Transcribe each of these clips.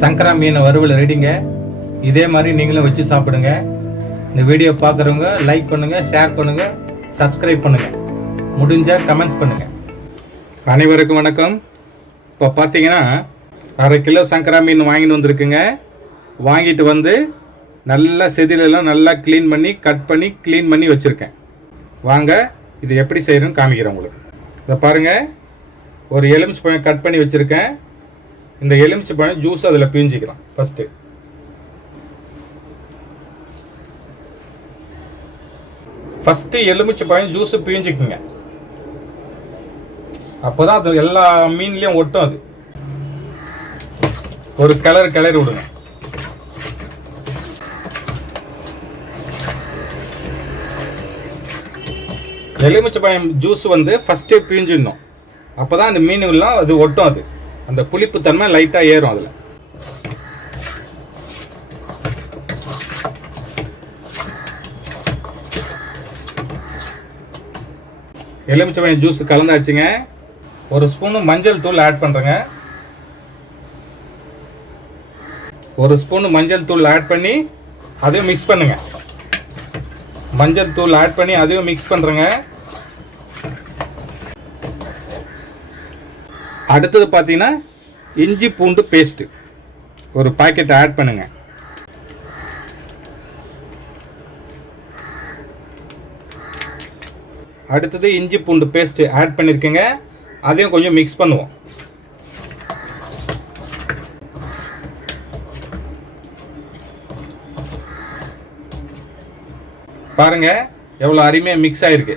சங்கரா மீன் வறுவல் ரெடிங்க இதே மாதிரி நீங்களும் வச்சு சாப்பிடுங்க. இந்த வீடியோ பார்க்குறவங்க லைக் பண்ணுங்கள் ஷேர் பண்ணுங்கள் சப்ஸ்கிரைப் பண்ணுங்கள் முடிஞ்சால் கமெண்ட்ஸ் பண்ணுங்கள் அனைவருக்கும் வணக்கம். இப்போ பார்த்தீங்கன்னா அரை கிலோ சங்கரா மீன் வாங்கிட்டு வந்திருக்குங்க. வாங்கிட்டு வந்து நல்லா செதிலெல்லாம் நல்லா க்ளீன் பண்ணி கட் பண்ணி க்ளீன் பண்ணி வச்சுருக்கேன். வாங்க இது எப்படி செய்யணும்னு காமிக்கிறேன் உங்களுக்கு. இதை பாருங்கள் ஒரு எலுமிச்சை பழம் கட் பண்ணி வச்சுருக்கேன். இந்த எலுமிச்சை பழம் ஜூஸ் அதில் பிழிஞ்சிக்கலாம் ஃபஸ்ட்டு ஃபஸ்ட்டு எலுமிச்சை பழம் ஜூஸு பிழிஞ்சிக்குங்க அப்போ தான் அது எல்லா மீன்லேயும் ஒட்டும் அது. ஒரு கிளறு கிளறி விடுங்க. எலுமிச்சை பழம் ஜூஸ் வந்து ஃபஸ்ட்டே பிழிஞ்சிடணும் அப்போ தான் அந்த மீனுலாம் அது ஒட்டும் அது. அந்த புளிப்பு தன்மை லைட்டாக ஏறும் அதில். எலுமிச்சை ஜூஸ் கலந்தாச்சுங்க. ஒரு ஸ்பூனு மஞ்சள் தூள் ஆட் பண்ணுறேங்க ஒரு ஸ்பூனு மஞ்சள் தூள் ஆட் பண்ணி அதையும் மிக்ஸ் பண்ணுங்க. மஞ்சள் தூள் ஆட் பண்ணி அதையும் மிக்ஸ் பண்ணுறேங்க அடுத்தது பார்த்தீங்கன்னா இஞ்சி பூண்டு பேஸ்ட்டு ஒரு பாக்கெட் ஆட் பண்ணுங்க. அடுத்தது இஞ்சி பூண்டு பேஸ்ட்டு ஆட் பண்ணியிருக்கேங்க அதையும் கொஞ்சம் மிக்ஸ் பண்ணுவோம். பாருங்க எவ்வளோ அருமையாக மிக்ஸ் ஆகிருக்கு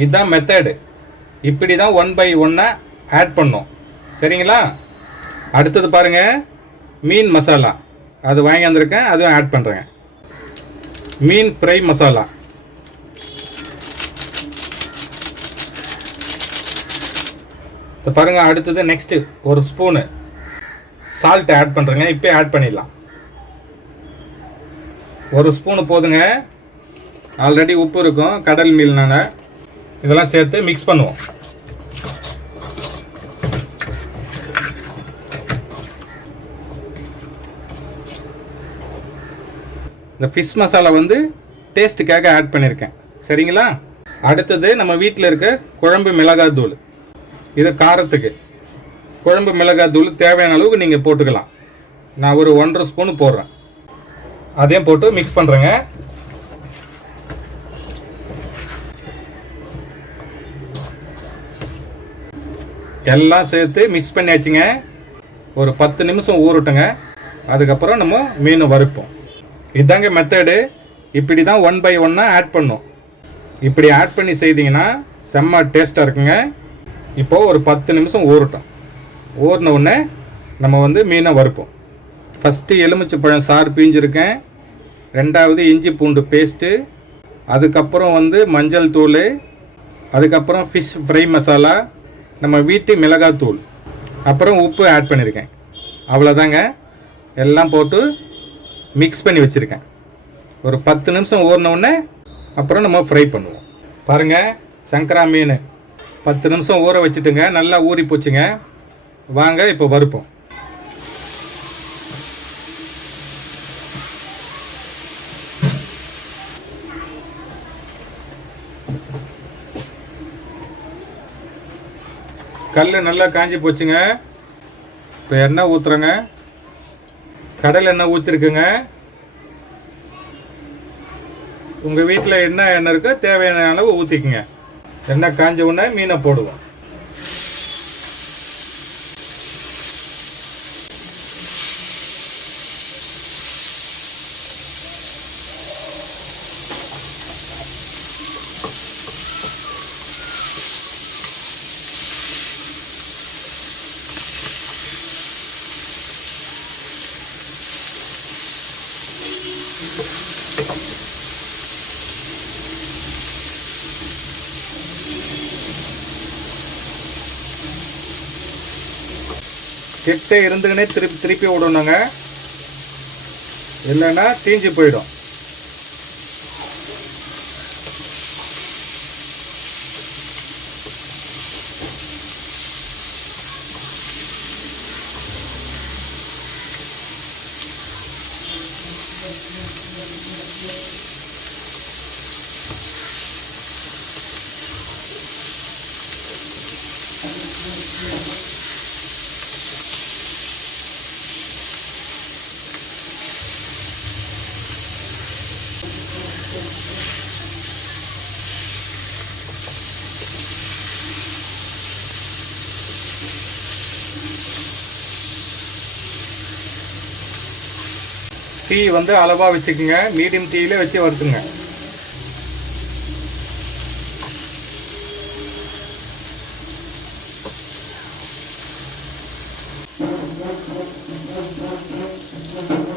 இதுதான் மெத்தடு இப்படி தான் ஒன் பை ஒன்னாக ஆட் பண்ணோம். சரிங்களா? அடுத்தது பாருங்கள் மீன் மசாலா. அது வாங்கி வந்திருக்கேன். அதுவும் ஆட் பண்ணுறேங்க மீன் ஃப்ரை மசாலா. இப்போ பாருங்கள் அடுத்தது நெக்ஸ்ட்டு ஒரு ஸ்பூனு சால்ட் ஆட் பண்ணுறேங்க இப்போ ஆட் பண்ணிடலாம். ஒரு ஸ்பூனு போதுங்க. ஆல்ரெடி உப்பு இருக்கும். கடல் மீல்னால இதெல்லாம் சேர்த்து மிக்ஸ் பண்ணுவோம். இந்த ஃபிஷ் மசாலா வந்து டேஸ்ட்டுக்காக ஆட் பண்ணியிருக்கேன் சரிங்களா? அடுத்தது நம்ம வீட்டில் இருக்க குழம்பு மிளகாய் தூள் இது காரத்துக்கு. குழம்பு மிளகாய் தூள் தேவையான அளவுக்கு நீங்கள் போட்டுக்கலாம். நான் ஒரு ஒன்றரை ஸ்பூனு போடுறேன். அதையும் போட்டு மிக்ஸ் பண்ணுறேங்க எல்லாம் சேர்த்து மிக்ஸ் பண்ணியாச்சுங்க. ஒரு பத்து நிமிஷம் ஊறட்டுங்க. அதுக்கப்புறம் நம்ம மீன் வறுப்போம். இதாங்க மெத்தடு இப்படி தான் ஒன் பை ஒன்னாக ஆட் பண்ணும். இப்படி ஆட் பண்ணி செய்தீங்கன்னா செம்ம டேஸ்ட்டாக இருக்குங்க. இப்போது ஒரு பத்து நிமிஷம் ஊறட்டும். ஊறின உடனே நம்ம வந்து மீனை வறுப்போம். ஃபஸ்ட்டு எலுமிச்சை பழம் சாறு பீஞ்சிருக்கேன். ரெண்டாவது இஞ்சி பூண்டு பேஸ்ட்டு அதுக்கப்புறம் வந்து மஞ்சள் தூள். அதுக்கப்புறம் ஃபிஷ் ஃப்ரை மசாலா நம்ம வீட்டு மிளகாய் தூள் அப்புறம் உப்பு ஆட் பண்ணியிருக்கேன் அவ்வளோதாங்க எல்லாம் போட்டு மிக்ஸ் பண்ணி வச்சுருக்கேன். ஒரு பத்து நிமிஷம் ஊறின அப்புறம் நம்ம ஃப்ரை பண்ணுவோம். பாருங்கள் சங்கரா மீன். பத்து நிமிஷம் ஊற வச்சுட்டுங்க நல்லா ஊறி போச்சுங்க. வாங்க இப்போ வறுப்போம். கல் நல்லா காஞ்சி போச்சுங்க. இப்போ எண்ணெய் ஊற்றுறேங்க கடல் எண்ணெய் ஊற்றிருக்குங்க உங்கள் வீட்டில் என்ன எண்ணெய் இருக்கோ தேவையான அளவு ஊற்றிக்குங்க எண்ணெய் காஞ்ச உடனே மீனை போடுவோம். கிட்ட இருந்துக்கினே திருப்பி திருப்பி விடணுங்க இல்லைன்னா தீஞ்சு போயிடும். டீ வந்து அளவாக வச்சுக்கோங்க. மீடியம் டீயில் வச்சு வறுத்துங்க இந்த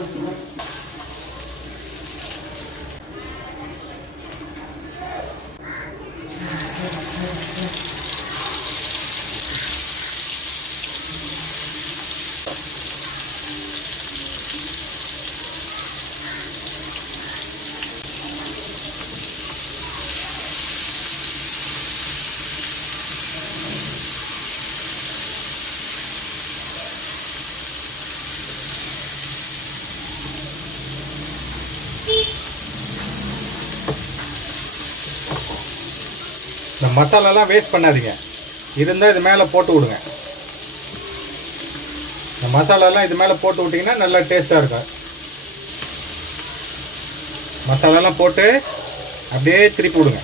மசாலாலாம் வேஸ்ட் பண்ணாதீங்க. இருந்தால் இது மேலே போட்டு விடுங்க. இந்த மசாலாலாம் இது மேலே போட்டு விட்டிங்கன்னா நல்லா டேஸ்ட்டாக இருக்கும். மசாலாலாம் போட்டு அப்படியே திருப்பி விடுங்க.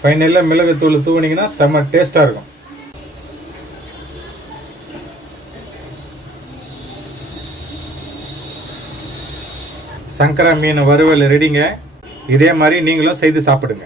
ஃபைனலில் மிளகுத்தூள் தூவினீங்கன்னா செம்ம டேஸ்ட்டாக இருக்கும். சங்கரா மீன் வறுவல் ரெடிங்க. இதே மாதிரி நீங்களும் செய்து சாப்பிடுங்க.